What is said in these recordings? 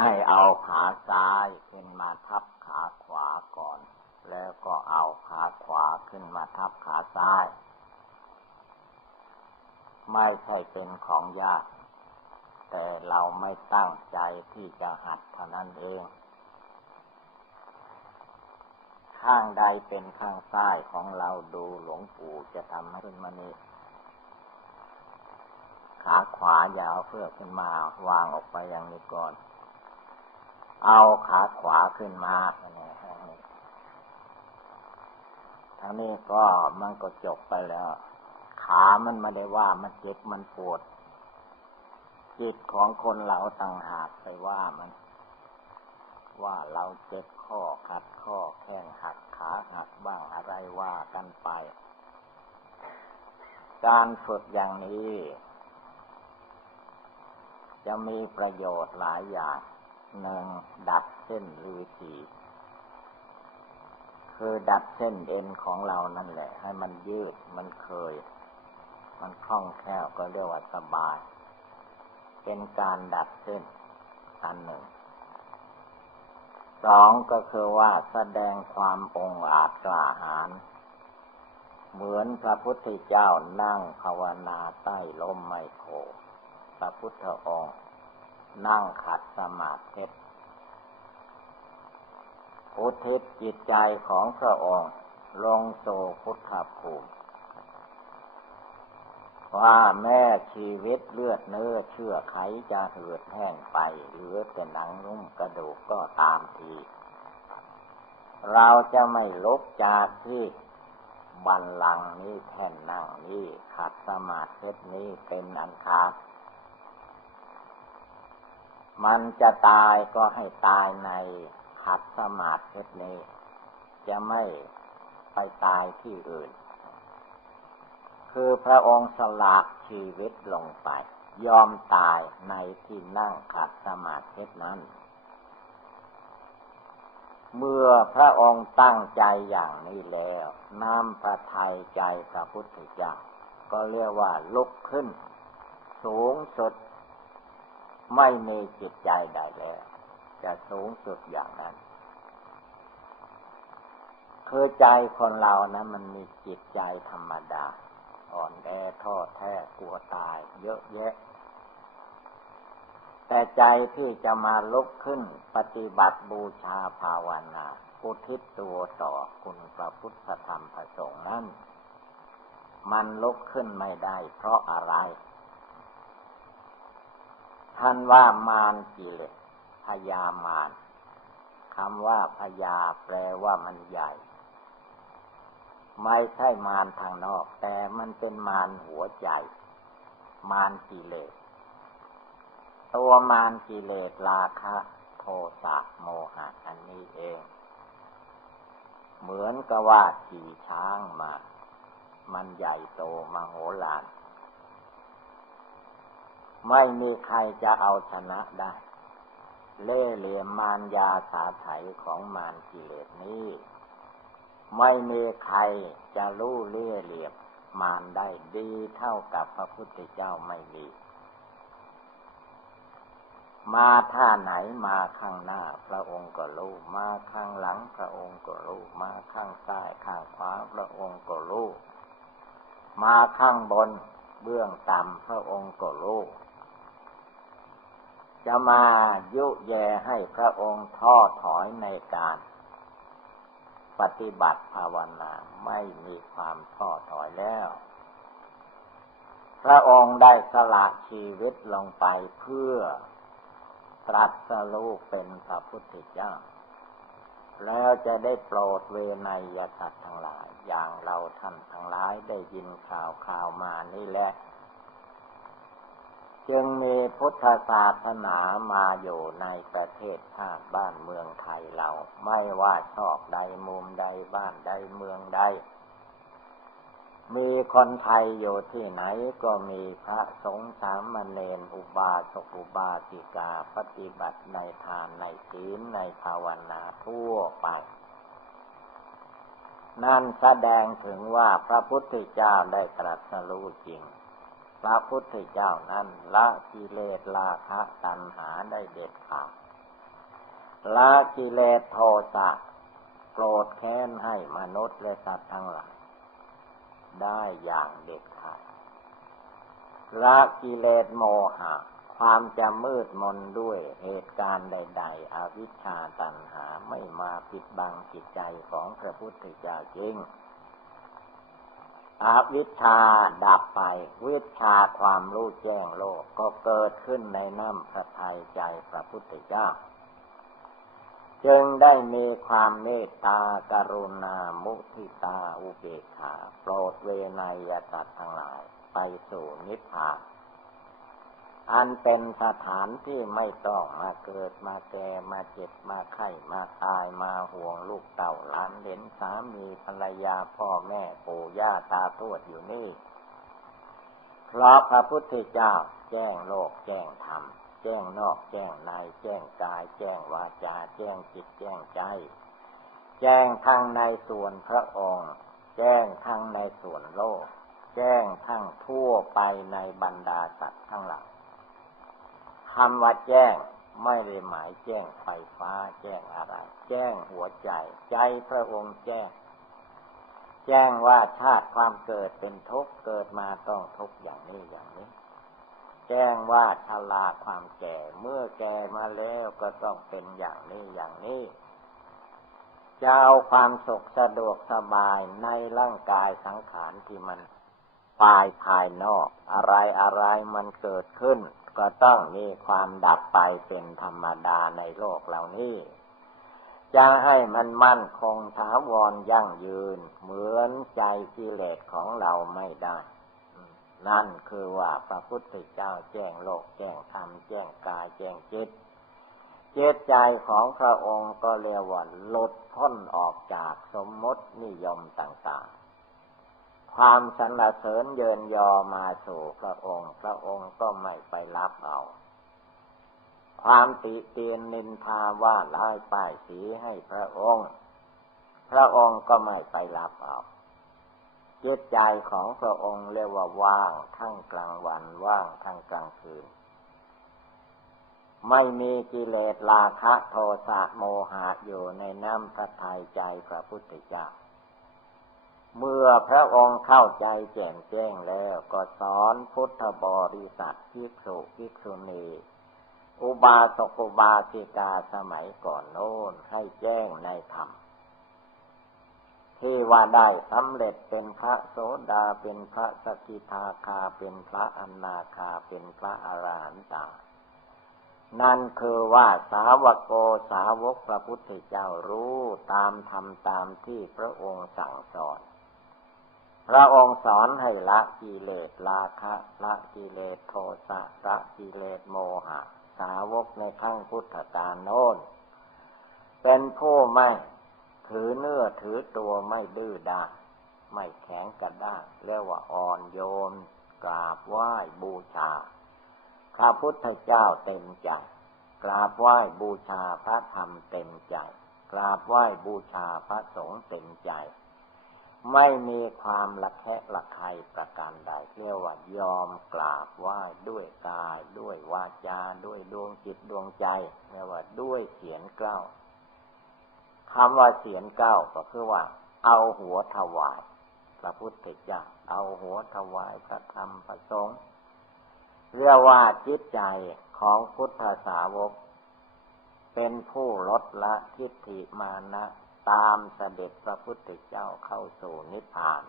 ให้เอาขาซ้ายขึ้นมาทับขาขวาก่อน แล้วก็เอาขาขวาขึ้นมาทับขาซ้าย ไม่ใช่เป็นของยาก แต่เราไม่ตั้งใจที่จะหัดเท่านั้นเอง ข้างใดเป็นข้างซ้ายของเราดูหลวงปู่จะทำให้ขึ้นมานี้ขาขวาอย่าเอาเพื่อขึ้นมาวางออกไปอย่างนี้ก่อน เอาขาขวาขึ้นมาเนี่ยทั้งนี้ก็มันก็จบไปแล้ว ขามันไม่ได้ว่ามันเจ็บมันปวด จิตของคนเราต่างหากไปว่ามัน ว่าเราเจ็บข้อขัดข้อแข้งหักขาหักบ้างอะไรว่ากันไป การฝึกอย่างนี้ จะมีประโยชน์หลายอย่าง หนึ่งดัดเส้นหรือสีคือดัดเส้นเอ็นของเรานั่นแหละ ให้มันยืดมันเคย มันคล่องแคล่วก็เรียกว่าสบาย เป็นการดัดเส้นอันหนึ่งสองก็คือว่าแสดงความองอาจกล้าหาญเหมือนพระพุทธเจ้านั่งภาวนาใต้ลมไมโครพระพุทธองค์ นั่งขัดสมาธิอุทิศจิตใจของพระองค์ลงโซพุทธภูมิ ว่าแม่ชีวิตเลือดเนื้อเชื่อไขจะเหือดแห้งไปหลือแต่หนังนุ่มกระดูกก็ตามที เราจะไม่ลุกจากที่บันลังนี้แท่นนั่งนี้ขัดสมาธินี้เป็นอันขาด มันจะตายก็ให้ตายในหัดสมาธินี้ จะไม่ไปตายที่อื่น คือพระองค์สละชีวิตลงไป ยอมตายในที่นั่งขัดสมาธินั้น เมื่อพระองค์ตั้งใจอย่างนี้แล้วน้ำพระทัยใจพระพุทธเจ้าก็เรียกว่าลุกขึ้น สูงสุด ไม่มีจิตใจใดแล้วจะสูงสุดอย่างนั้น คือใจคนเรานะมันมีจิตใจธรรมดา อ่อนแอท้อแท้กลัวตาย เยอะแยะ แต่ใจที่จะมาลุกขึ้นปฏิบัติบูชาภาวนาอุทิศตัวต่อคุณพระพุทธธรรมพระสงฆ์นั้น มันลุกขึ้นไม่ได้เพราะอะไร ท่านว่ามารกิเลสพยามารคำว่าพยาแปลว่ามันใหญ่ ไม่ใช่มารทางนอก แต่มันเป็นมารหัวใจ มารกิเลส ตัวมารกิเลสราคะ โทสะโมหะอันนี้เอง เหมือนกับว่าขี่ช้างมา มันใหญ่โตมโหฬาร ไม่มีใครจะเอาชนะได้ เล่เหลี่ยมมารยาสาไถของมารกิเลสนี้ ไม่มีใครจะรู้เล่เหลี่ยมมารได้ดีเท่ากับพระพุทธเจ้าไม่มีมาท่าไหนมาข้างหน้า พระองค์ก็รู้มาข้างหลัง พระองค์ก็รู้มาข้างซ้ายข้างขวาพระองค์ก็รู้มาข้างบน เบื้องต่ำพระองค์ก็รู้ จะมายุแยให้พระองค์ท้อถอยในการปฏิบัติภาวนาไม่มีความท้อถอยแล้ว พระองค์ได้สละชีวิตลงไปเพื่อตรัสรู้เป็นพระพุทธเจ้า แล้วจะได้โปรดเวนยสัตว์ทั้งหลาย อย่างเราท่านทั้งหลายได้ยินข่าวข่าวมานี่แหละ จึงมีพุทธศาสนามาอยู่ในประเทศชาติบ้านเมืองไทยเรา ไม่ว่าชอบใดมุมใดบ้านใดเมืองใด มีคนไทยอยู่ที่ไหนก็มีพระสงฆ์สามเณรอุบาสกอุบาสิกาปฏิบัติในทานในศีลในภาวนาทั่วไปนั่นแสดงถึงว่าพระพุทธเจ้าได้ตรัสรู้จริง พระพุทธเจ้านั้นละกิเลสราคะตัณหาได้เด็ดขาดละกิเลสโทสะโกรธแค้นให้มนุษย์และสัตว์ทั้งหลายได้อย่างเด็ดขาดละกิเลสโมหะ ความจะมืดมนด้วยเหตุการณ์ใด ๆ อวิชชาตัณหาไม่มาปิดบังจิตใจของพระพุทธเจ้าจริง อวิชชาดับไป วิชาความรู้แจ้งโลกก็เกิดขึ้นในน้ำพระทัยใจพระพุทธเจ้า จึงได้มีความเมตตากรุณา มุทิตา อุเบกขา โปรดเวนยสัตว์ทั้งหลาย ไปสู่นิพพาน อันเป็นสถานที่ไม่ต้องมาเกิดมาแก่มาเจ็บมาไข้มาตายมาห่วงลูกเต่าหลานเด่นสามีภรรยาพ่อแม่ปู่ย่าตาทวดอยู่นี่ เพราะพระพุทธเจ้าแจ้งโลกแจ้งธรรมแจ้งนอกแจ้งในแจ้งกาย แจ้งวาจา แจ้งจิตแจ้งใจ แจ้งทั้งในส่วนพระองค์ แจ้งทั้งในส่วนโลก แจ้งทั้งทั่วไปในบรรดาสัตว์ทั้งหลาย คำว่าแจ้งไม่ได้หมายแจ้งไฟฟ้า แจ้งอะไร แจ้งหัวใจ ใจพระองค์แจ้ง แจ้งว่าชาติความเกิดเป็นทุกข์เกิดมาต้องทุกข์อย่างนี้อย่างนี้ แจ้งว่าชราความแก่เมื่อแก่มาแล้วก็ต้องเป็นอย่างนี้อย่างนี้จะเอาความสุขสะดวกสบายในร่างกายสังขารที่มันภายภายนอก อะไรอะไรมันเกิดขึ้น ก็ต้องมีความดับไปเป็นธรรมดาในโลกเหล่านี้จะให้มันมั่นคงถาวรยั่งยืน เหมือนใจกิเลสของเราไม่ได้ นั่นคือว่าพระพุทธเจ้าแจ้งโลกแจ้งธรรมแจ้งกายแจ้งจิตเจตใจของพระองค์ก็เรียกว่าหลุดพ้นออกจากสมมตินิยมต่าง ความสรรเสริญเยินยอมาสู่พระองค์ พระองค์ก็ไม่ไปรับเอา ความติเตียนนินทาว่าร้ายป้ายสีให้พระองค์ พระองค์ก็ไม่ไปรับเอาจิตใจของพระองค์เรียกว่าว่างทั้งกลางวันว่างทั้งกลางคืน ไม่มีกิเลสราคะโทสะโมหะอยู่ในน้ำพระทัยใจพระพุทธเจ้า เมื่อพระองค์เข้าใจแจ่มแจ้งแล้วก็สอนพุทธบริษัทภิกษุภิกษุณีอุบาสกอุบาสิกาสมัยก่อนโน้นให้แจ้งในธรรม ที่ว่าได้สำเร็จเป็นพระโสดาเป็นพระสกิทาคาเป็นพระอนาคาเป็นพระอรหันตานั่นคือว่าสาวกโกสาวกพระพุทธเจ้ารู้ตามธรรมตามที่พระองค์สั่งสอน พระองค์สอนให้ละกิเลสราคะ ละกิเลสโทสะละกิเลสโมหะ สาวกในขั้งพุทธกาลโน้น เป็นผู้ไม่ถือเนื้อถือตัวไม่ดื้อด้านไม่แข็งกระด้างเรียกว่าอ่อนโยนกราบไหว้บูชาข้าพุทธเจ้าเต็มใจ กราบไหว้บูชาพระธรรมเต็มใจ กราบไหว้บูชาพระสงฆ์เต็มใจ ไม่มีความละแคะละใครประการใดเรียกว่ายอมกราบไหว้ด้วยกายด้วยวาจาด้วยดวงจิตดวงใจเรียกว่าด้วยเสียงเกล้าคำว่าเสียงเกล้าก็คือว่า เอาหัวถวายพระพุทธเจ้าเอาหัวถวายพระธรรมพระสงฆ์เรียกว่าจิตใจของพุทธสาวก เป็นผู้ลดละทิฏฐิมานะ ตามเสด็จพระพุทธเจ้าเข้าสู่นิพพาน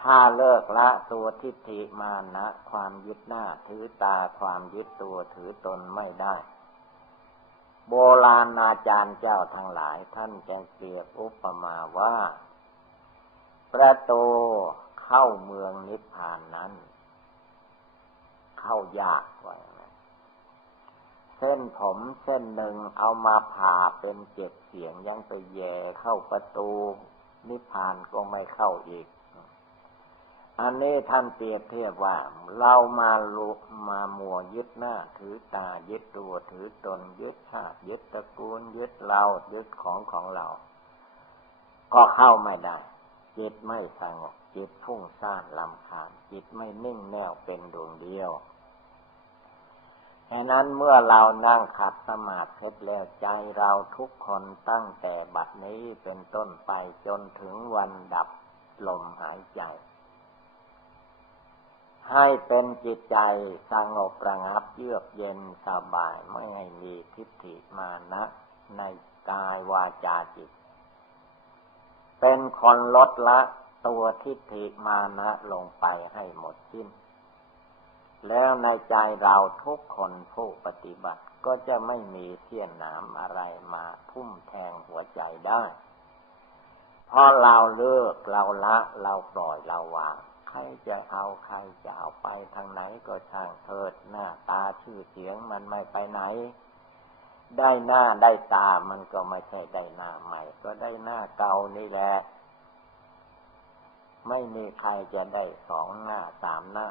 ถ้าเลิกละตัวทิฏฐิมานะความยึดหน้าถือตาความยึดตัวถือตนไม่ได้ โบราณอาจารย์เจ้าทั้งหลายท่านจะเสียบอุปมาว่า ประตูเข้าเมืองนิพพานนั้น เข้ายากกว่า ส้นผมเส้นหนึ่งเอามาผ่าเป็นเจ็ดเสียงยังไปแย่เข้าประตู นิพพานก็ไม่เข้าอีก อันนี้ท่านเปรียบเทียบว่า เรามาลุมามัวยึดหน้า ถือตายึดตัวถือตนยึดชาติยึดตระกูล ยึดเรายึดของของเรา ก็เข้าไม่ได้ จิตไม่สงบจิตพุ่งซ่านลำคาญจิตไม่นิ่งแน่วเป็นดวงเดียวะนั้นเมื่อเรานั่งขัดสมาธิแล้วใจเราทุกคนตั้งแต่บัดนี้เป็นต้นไปจนถึงวันดับลมหายใจ ให้เป็นจิตใจสงบระงับเยือกเย็นสบายไม่ให้มีทิฏฐิมานะในกายวาจาจิต เป็นคนลดละตัวทิฏฐิมานะลงไปให้หมดสิ้น แล้วในใจเราทุกคนผู้ปฏิบัติก็จะไม่มีเสี้ยนน้ำอะไรมาทุ่มแทงหัวใจได้เพราะเราเลิกเราละ เราปล่อยเราวางใครจะเอาใครจะเอาไปทางไหนก็ช่างเถิดหน้าตาชื่อเสียงมันไม่ไปไหน ได้หน้าได้ตามันก็ไม่ใช่ได้หน้าใหม่ ก็ได้หน้าเก่านี่แหละ ไม่มีใครจะได้สองหน้าสามหน้า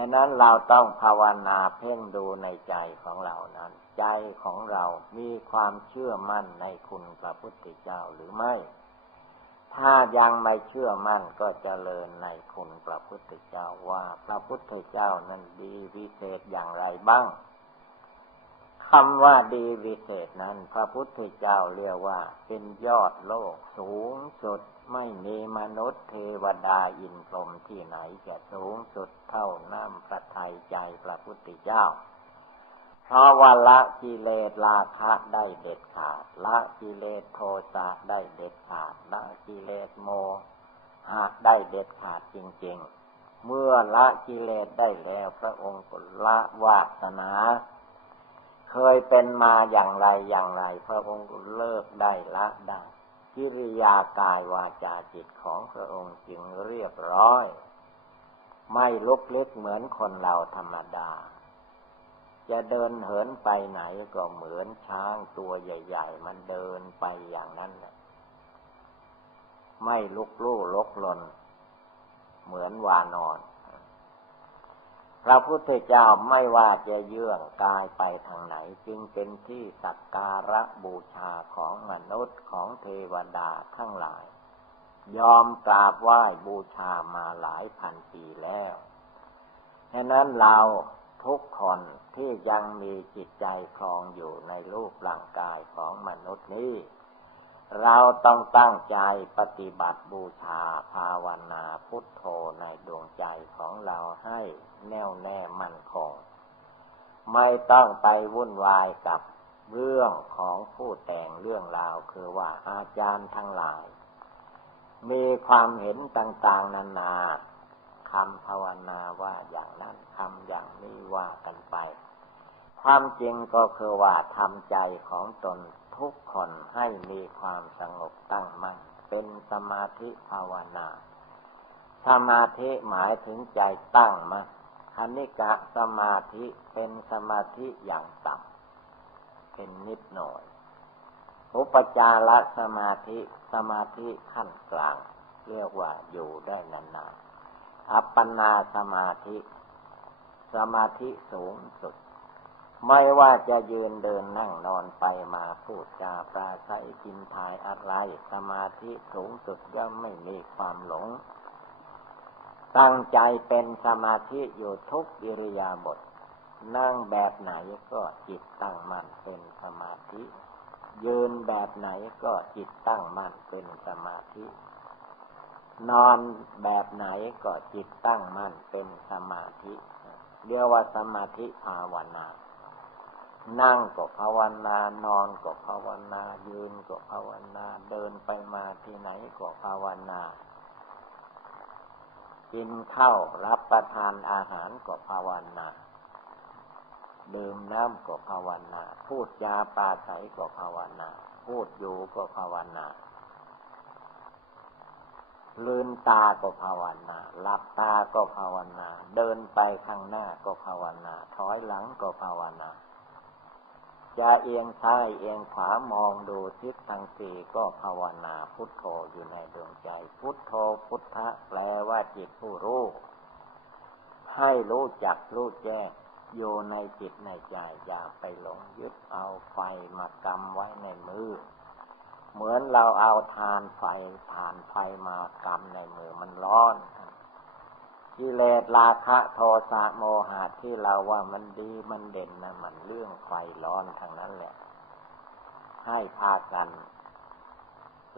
ฉะนั้นเราต้องภาวนาเพ่งดูในใจของเรานั้น ใจของเรามีความเชื่อมั่นในคุณพระพุทธเจ้าหรือไม่ ถ้ายังไม่เชื่อมั่นก็จเจริญในคุณพระพุทธเจ้าว่าพระพุทธเจ้านั้นดีวิเศษอย่างไรบ้างคำว่าดีวิเศษนั้น พระพุทธเจ้าเรียกว่าเป็นยอดโลกสูงสุด ไม่มีมนุษย์เทวดาอินพรหมที่ไหนจะสูงสุดเท่าน้ำพระทัยใจพระพุทธเจ้า เพราะว่าละกิเลสราคะได้เด็ดขาด ละกิเลสโทสะได้เด็ดขาด ละกิเลสโมหะได้เด็ดขาดจริง ๆ เมื่อละกิเลสได้แล้วพระองค์ก็ละวาสนาเคยเป็นมาอย่างไรอย่างไร พระองค์เลิกได้ละได้ กิริยากายวาจาจิตของพระองค์จึงเรียบร้อย ไม่ลุกเล็กเหมือนคนเราธรรมดา จะเดินเหินไปไหนก็เหมือนช้างตัวใหญ่ ๆ มันเดินไปอย่างนั้นแหละไม่ลุกลู่ลกลน เหมือนวานอน พระพุทธเจ้าไม่ว่าจะเยื่องกายไปทางไหน จึงเป็นที่สักการะบูชาของมนุษย์ของเทวดาทั้งหลาย ยอมกราบไหว้บูชามาหลายพันปีแล้วฉะนั้นเราทุกคนที่ยังมีจิตใจคลองอยู่ในรูปร่างกายของมนุษย์นี้ เราต้องตั้งใจปฏิบัติบูชาภาวนาพุทโธในดวงใจของเราให้แน่วแน่มั่นคง ไม่ต้องไปวุ่นวายกับเรื่องของผู้แต่งเรื่องราวคือว่าอาจารย์ทั้งหลาย มีความเห็นต่าง ๆ นานาคำภาวนาว่าอย่างนั้นคำอย่างนี้ว่ากันไป ความจริงก็คือว่าทำใจของตน ทุกคนให้มีความสงบตั้งมั่นเป็นสมาธิภาวนา สมาธิหมายถึงใจตั้งมาคณิกะสมาธิเป็นสมาธิอย่างต่ำเป็นนิดหน่อย อุปจารสมาธิสมาธิขั้นกลาง เรียกว่าอยู่ได้นานๆอัปปนาสมาธิ สมาธิสูงสุด ไม่ว่าจะยืนเดินนั่งนอนไปมาพูดจาปราศัยกินทายอะไร สมาธิสูงสุดก็ไม่มีความหลง ตั้งใจเป็นสมาธิอยู่ทุกอิริยาบถนั่งแบบไหนก็จิตตั้งมั่นเป็นสมาธิ ยืนแบบไหนก็จิตตั้งมั่นเป็นสมาธิ นอนแบบไหนก็จิตตั้งมั่นเป็นสมาธิเรียกว่าสมาธิภาวนา นั่งก็ภาวนานอนก็ภาวนายืนก็ภาวนาเดินไปมาที่ไหนก็ภาวนากินข้าวรับประทานอาหารก็ภาวนาดื่มน้ำก็ภาวนา พูดจาปาศัยก็ภาวนา พูดอยู่ก็ภาวนาลืนตาก็ภาวนาหลับตาก็ภาวนา เดินไปข้างหน้าก็ภาวนา ถอยหลังก็ภาวนา จะเอียงซ้ายเอียงขวามองดูทิศทางสี่ก็ภาวนาพุทโธอยู่ในดวงใจ พุทโธพุทธะแปลว่าจิตผู้รู้ ให้รู้จักรู้แจ้งอยู่ในจิตในใจอย่าไปหลงยึดเอาไฟมากำไว้ในมือ เหมือนเราเอาทานไฟผ่านไฟมากำในมือมันร้อน กิเลสราคะโทสะโมหะที่เราว่ามันดีมันเด่นนะมันเรื่องไฟร้อนทางนั้นแหละ ให้พากัน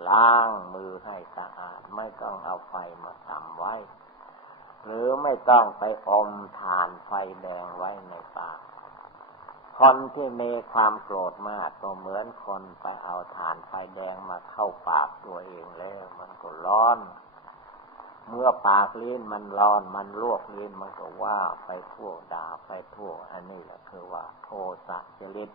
ล้างมือให้สะอาด ไม่ต้องเอาไฟมาทำไว้ หรือไม่ต้องไปอมทานไฟแดงไว้ในปากคนที่มีความโกรธมากก็เหมือนคนไปเอาฐานไฟแดงมาเข้าปากตัวเองแล้ว มันก็ร้อน เมื่อปากลิ้นมันร้อนมันลวกลิ้นมันก็ว่าไปทั่วด่าไปทั่ว อันนี้แหละคือว่า โทสะจริต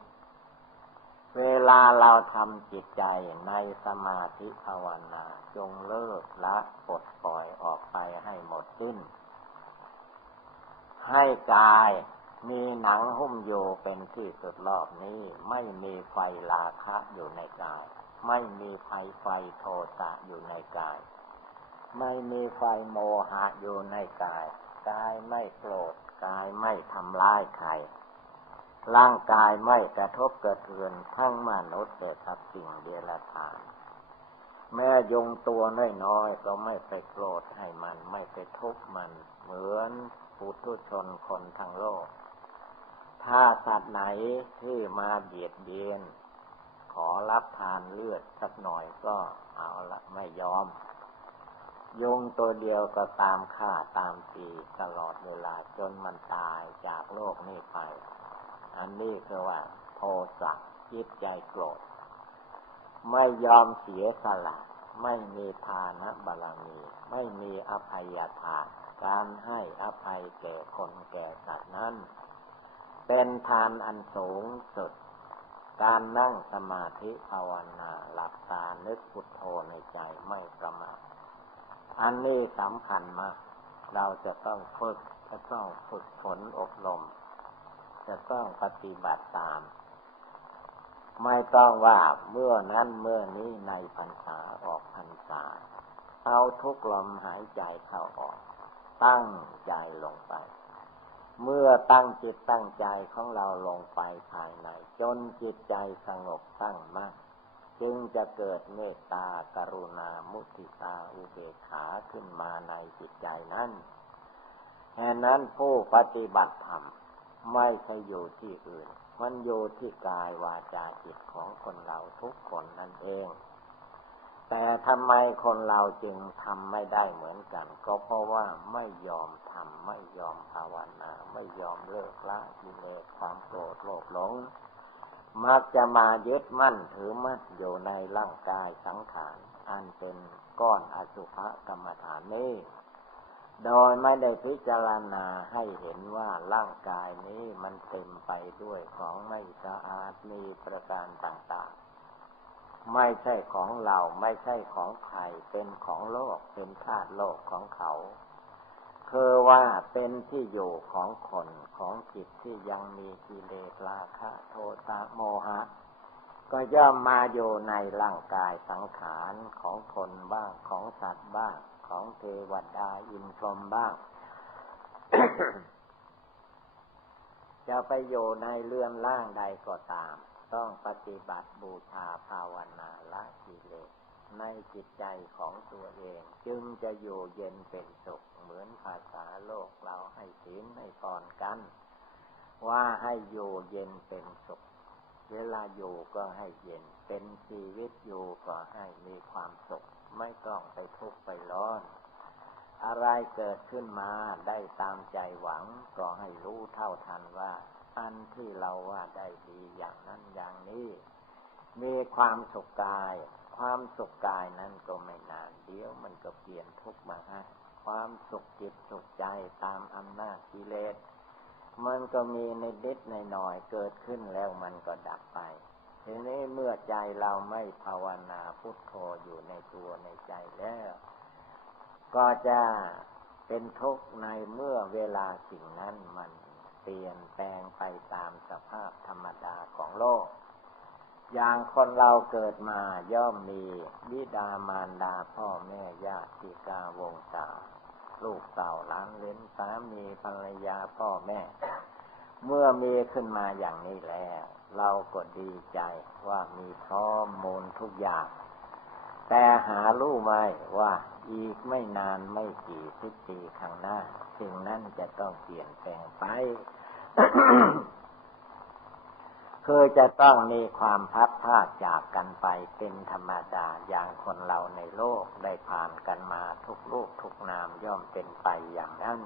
เวลาเราทำจิตใจในสมาธิภาวนา จงเลิกละปลดปล่อยออกไปให้หมดสิ้น ให้กายมีหนังหุ้มอยู่เป็นที่สุดรอบนี้ ไม่มีไฟราคะอยู่ในกาย ไม่มีไฟไฟโทสะอยู่ในกาย ไม่มีไฟโมหะอยู่ในกาย กายไม่โกรธ กายไม่ทำร้ายใคร ร่างกายไม่กระทบกระเทือนทั้งมนุษย์แต่ทับสิ่งเดรัจฉาน แม่ยงตัวน้อยๆก็ไม่ไปโกรธให้มันไม่ไปทุบมัน เหมือนปุถุชนคนทั้งโลก ถ้าสัตว์ไหนที่มาเบียดเบียน ขอรับทานเลือดสักหน่อยก็เอาละไม่ยอม ยุงตัวเดียวก็ตามฆ่าตามตีตลอดเวลาจนมันตายจากโลกนี้ไป อันนี้คือว่า โทสะจิตใจโกรธ ไม่ยอมเสียสละ ไม่มีทานะบารมี ไม่มีอภัยทานการให้อภัยแก่คนแก่สัตว์นั้น เป็นทานอันสูงสุด การนั่งสมาธิภาวนาหลับตานึกพุทโธในใจไม่ประมาท อันนี้สำคัญมาก เราจะต้องฝึกจะต้องฝึกฝนอบรม จะต้องปฏิบัติตาม ไม่ต้องว่าเมื่อนั้นเมื่อนี้ในพรรษาออกพรรษา เอาทุกลมหายใจเข้าออก ตั้งใจลงไป เมื่อตั้งจิตตั้งใจของเราลงไปภายใน จนจิตใจสงบตั้งมั่น จึงจะเกิดเมตตากรุณามุทิตาอุเบกขาขึ้นมาในจิตใจนั้นแห่นั้นผู้ปฏิบัติธรรมไม่ใช่อยู่ที่อื่น มันอยู่ที่กายวาจาจิตของคนเราทุกคนนั่นเอง แต่ทำไมคนเราจึงทำไม่ได้เหมือนกัน ก็เพราะว่าไม่ยอมทำไม่ยอมภาวนา ไม่ยอมเลิกละกิเลสความโกรธโลภหลง มักจะมายึดมั่นถือมั่นอยู่ในร่างกายสังขาร อันเป็นก้อนอสุภกรรมฐานนี้ โดยไม่ได้พิจารณาให้เห็นว่าร่างกายนี้มันเต็มไปด้วยของไม่สะอาดมีประการต่างๆ ไม่ใช่ของเราไม่ใช่ของใครเป็นของโลกเป็นธาตุโลกของเขา คือว่าเป็นที่อยู่ของคนของจิตที่ยังมีกิเลสราคะโทสะโมหะ ก็ย่อมมาอยู่ในร่างกายสังขารของคนบ้างของสัตว์บ้างของเทวดาอินทรมบ้าง จะไปอยู่ในเรือนร่างใดก็ตาม ต้องปฏิบัติบูชาภาวนาละกิเลส ในจิตใจของตัวเอง จึงจะอยู่เย็นเป็นสุข เหมือนภาษาโลกเราให้ศีลให้พรกัน ว่าให้อยู่เย็นเป็นสุข เวลาอยู่ก็ให้เย็น เป็นชีวิตอยู่ก็ให้มีความสุข ไม่ต้องไปทุกข์ไปร้อนอะไรเกิดขึ้นมาได้ตามใจหวังก็ให้รู้เท่าทันว่า อันที่เราว่าได้ดีอย่างนั้นอย่างนี้ มีความสุขกาย ความสุขกายนั้นก็ไม่นานเดียวมันก็เปลี่ยนทุกมาให้ความสุขจิตสุขใจตามอำนาจกิเลสมันก็มีในเด็ดในหน่อยเกิดขึ้นแล้วมันก็ดับไปทีนี้เมื่อใจเราไม่ภาวนาพุทโธอยู่ในตัวในใจแล้ว ก็จะเป็นทุกข์ในเมื่อเวลาสิ่งนั้นมันเปลี่ยนแปลงไปตามสภาพธรรมดาของโลก อย่างคนเราเกิดมาย่อมมีบิดามารดาพ่อแม่ญาติกาวงศาลูกเต่าล้านเลนสามีภรรยาพ่อแม่ เมื่อมีขึ้นมาอย่างนี้แล้ว เราก็ดีใจว่ามีพร้อมมูลทุกอย่าง แต่หารู้ไหมว่าอีกไม่นานไม่กี่สิบปีข้างหน้า สิ่งนั้นจะต้องเปลี่ยนแปลงไป คือจะต้องมีความพัดพาดจากกันไปเป็นธรรมดาอย่างคนเราในโลกได้ผ่านกันมาทุกลูกทุกนามย่อมเป็นไปอย่างนั้น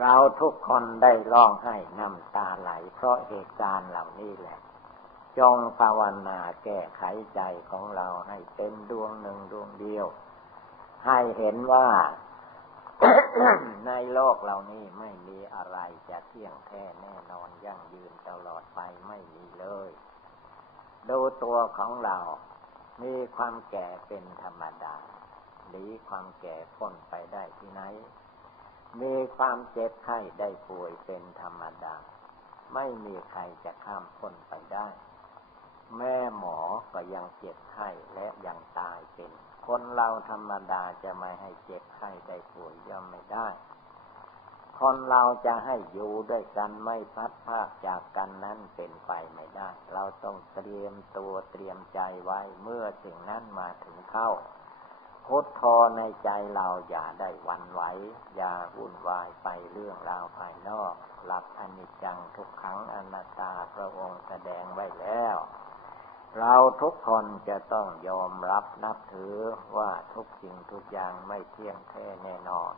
เราทุกคนได้ร้องให้น้ำตาไหล เพราะเหตุการณ์เหล่านี้แหละ จงภาวนาแก้ไขใจของเราให้เป็นดวงหนึ่งดวงเดียว ให้เห็นว่า ในโลกเหล่านี้ไม่มีอะไรจะเที่ยงแท้แน่นอนยั่งยืนตลอดไปไม่มีเลย ดูตัวของเรา มีความแก่เป็นธรรมดาหนีความแก่พ้นไปได้ที่ไหน มีความเจ็บไข้ได้ป่วยเป็นธรรมดา ไม่มีใครจะข้ามพ้นไปได้ แม่หมอก็ยังเจ็บไข้และยังตายเป็น คนเราธรรมดาจะไม่ให้เจ็บไข้ได้ป่วยย่อมไม่ได้ คนเราจะให้อยู่ด้วยกันไม่พัดพากจากกันนั้นเป็นไปไม่ได้ เราต้องเตรียมตัวเตรียมใจไว้เมื่อสิ่งนั้นมาถึงเข้าพุทโธในใจเราอย่าได้วันไหว อย่าวุ่นวายไปเรื่องราวภายนอก หลักอนิจจังทุกขังอนัตตาพระองค์แสดงไว้แล้ว เราทุกคนจะต้องยอมรับนับถือว่าทุกสิ่งทุกอย่างไม่เที่ยงแท้แน่นอน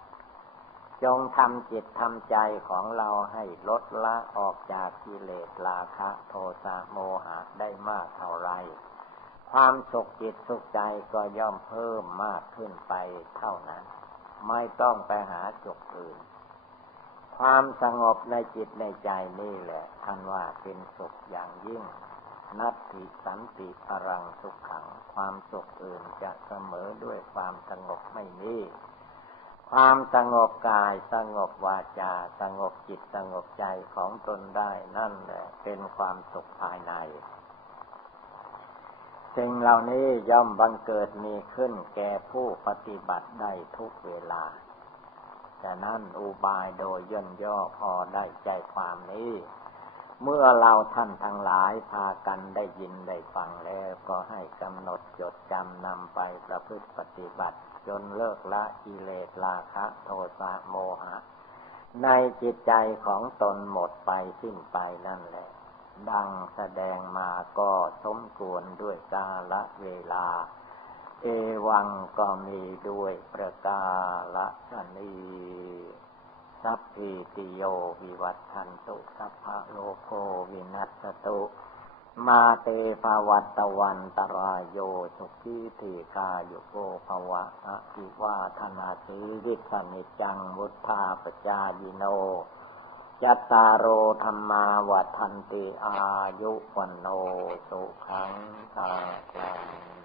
จงทำจิตทำใจของเราให้ลดละออกจากกิเลสราคะโทสะโมหะได้มากเท่าไร ความสุขจิตสุขใจก็ย่อมเพิ่มมากขึ้นไปเท่านั้น ไม่ต้องไปหาจุกอื่น ความสงบในจิตในใจนี่แหละท่านว่าเป็นสุขอย่างยิ่ง นัตติสันติพรังสุขขัง ความสุขอื่นจะเสมอด้วยความสงบไม่มีความสงบกายสงบวาจา สงบจิตสงบใจของตนได้นั่นแหละเป็นความสุขภายในสิ่งเหล่านี้ย่อมบังเกิดมีขึ้นแก่ผู้ปฏิบัติได้ทุกเวลาฉะนั้นอุบายโดยย่นย่อพอได้ใจความนี้ เมื่อเราท่านทั้งหลายพากันได้ยินได้ฟังแล้วก็ให้กำหนดจดจำนำไปประพฤติปฏิบัติ จนเลิกละกิเลสราคะ โทสะโมหะ ในจิตใจของตนหมดไปสิ้นไปนั่นแหละ ดังแสดงมาก็สมควรด้วยกาละเวลา เอวังก็มีด้วยประกาละชนี สัพพิติโยวิวัตทันตุสัพพะโลโควินัสตุ มาเตภวัตวันตรายโยสุขีติกาโยโกภวะอะภิวาธนาสีวิสนิจังวุธาปจายิโนยัตตาโอธรรมาวัฏันติอายุวันโนสุขังตาลัง